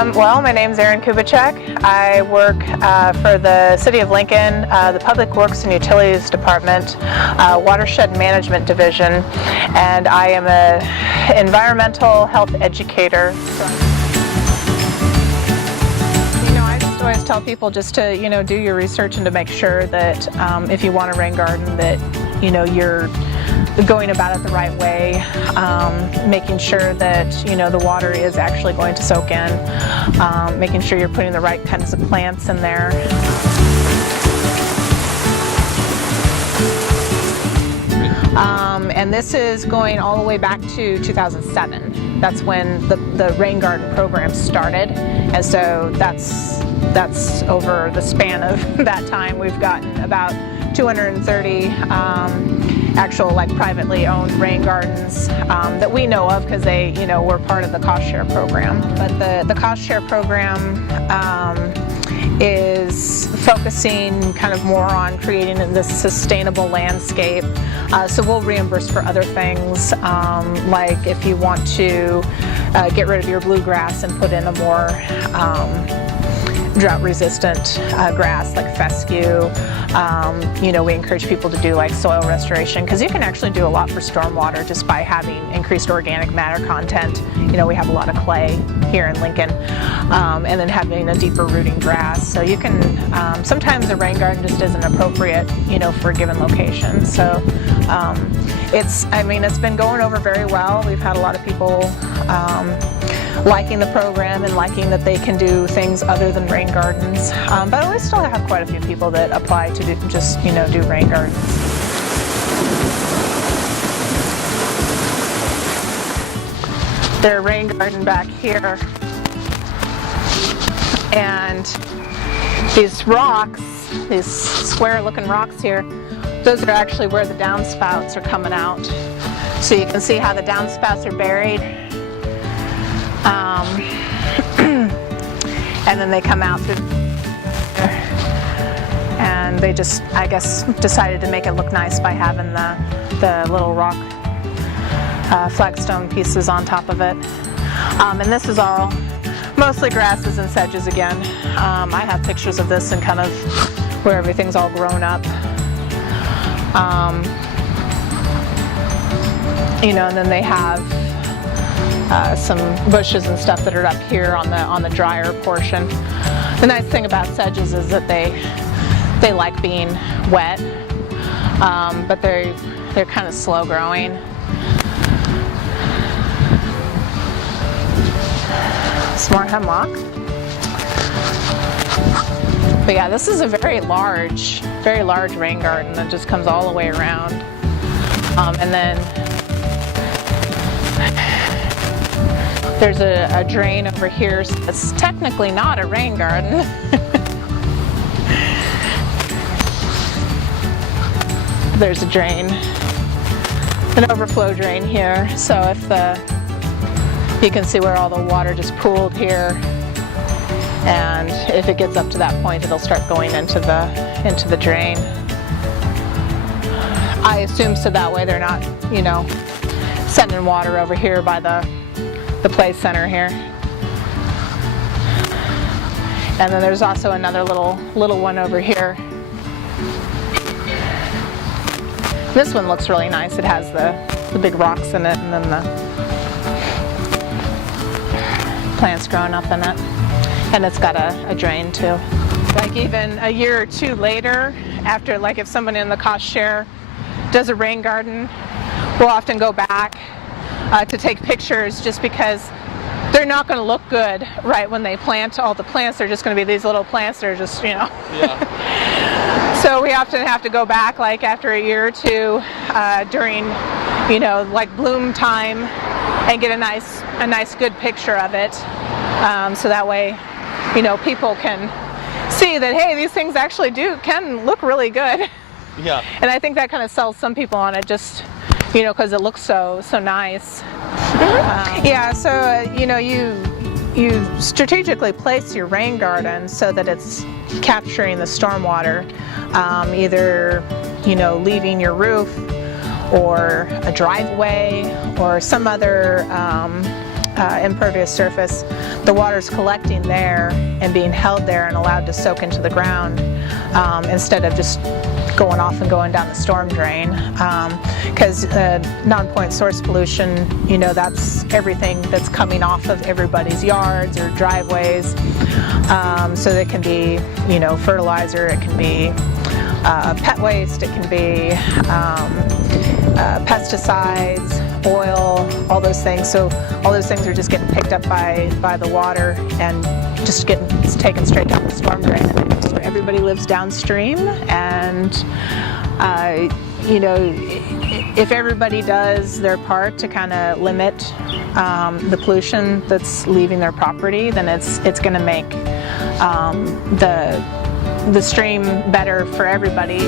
Well, my name's Erin Kubicek. I work for the City of Lincoln, the Public Works and Utilities Department, Watershed Management Division, and I am an environmental health educator. I just always tell people just to, do your research and to make sure that if you want a rain garden that, you're going about it the right way, making sure that the water is actually going to soak in, making sure you're putting the right kinds of plants in there. And this is going all the way back to 2007. That's when the rain garden program started, and so that's over the span of that time we've gotten about 230 actual privately owned rain gardens that we know of, because they were part of the cost share program. But the cost share program is focusing kind of more on creating this sustainable landscape. So we'll reimburse for other things, like if you want to get rid of your bluegrass and put in a more drought-resistant grass like fescue. We encourage people to do soil restoration, because you can actually do a lot for stormwater just by having increased organic matter content. We have a lot of clay here in Lincoln, and then having a deeper rooting grass. So you can, sometimes a rain garden just isn't appropriate, for a given location. So it's been going over very well. We've had a lot of people liking the program and liking that they can do things other than rain gardens. But we still have quite a few people that apply to do rain gardens. Their rain garden back here, and these rocks, these square-looking rocks here, those are actually where the downspouts are coming out. So you can see how the downspouts are buried. And then they come out through there, and they just, I guess, decided to make it look nice by having the little rock flagstone pieces on top of it. And this is all mostly grasses and sedges again. I have pictures of this and kind of where everything's all grown up. And then they have some bushes and stuff that are up here on the drier portion. The nice thing about sedges is that they like being wet, but they're kind of slow growing. Some more hemlock. But yeah, this is a very large rain garden that just comes all the way around, and then there's a drain over here, so it's technically not a rain garden. There's a drain, an overflow drain here, so if you can see where all the water just pooled here, and if it gets up to that point, it'll start going into the drain. I assume so that way they're not, sending water over here by the play center here. And then there's also another little one over here. This one looks really nice. It has the big rocks in it, and then the plants growing up in it. And it's got a drain too. Even a year or two later, after if someone in the cost share does a rain garden, we'll often go back to take pictures, just because they're not going to look good right when they plant all the plants. They're just going to be these little plants that are just, Yeah. So we often have to go back after a year or two during, bloom time, and get a nice good picture of it. So that way, people can see that, hey, these things actually can look really good. Yeah. And I think that kind of sells some people on it, just because it looks so nice. Yeah, so you strategically place your rain garden so that it's capturing the stormwater, either leaving your roof or a driveway or some other impervious surface, the water's collecting there and being held there and allowed to soak into the ground instead of just going off and going down the storm drain. Because non-point source pollution, you know, that's everything that's coming off of everybody's yards or driveways. So it can be, you know, fertilizer, it can be pet waste, it can be pesticides, oil, all those things. So all those things are just getting picked up by the water and just getting taken straight down the storm drain. And so everybody lives downstream, and you know, if everybody does their part to kind of limit the pollution that's leaving their property, then it's going to make the stream better for everybody.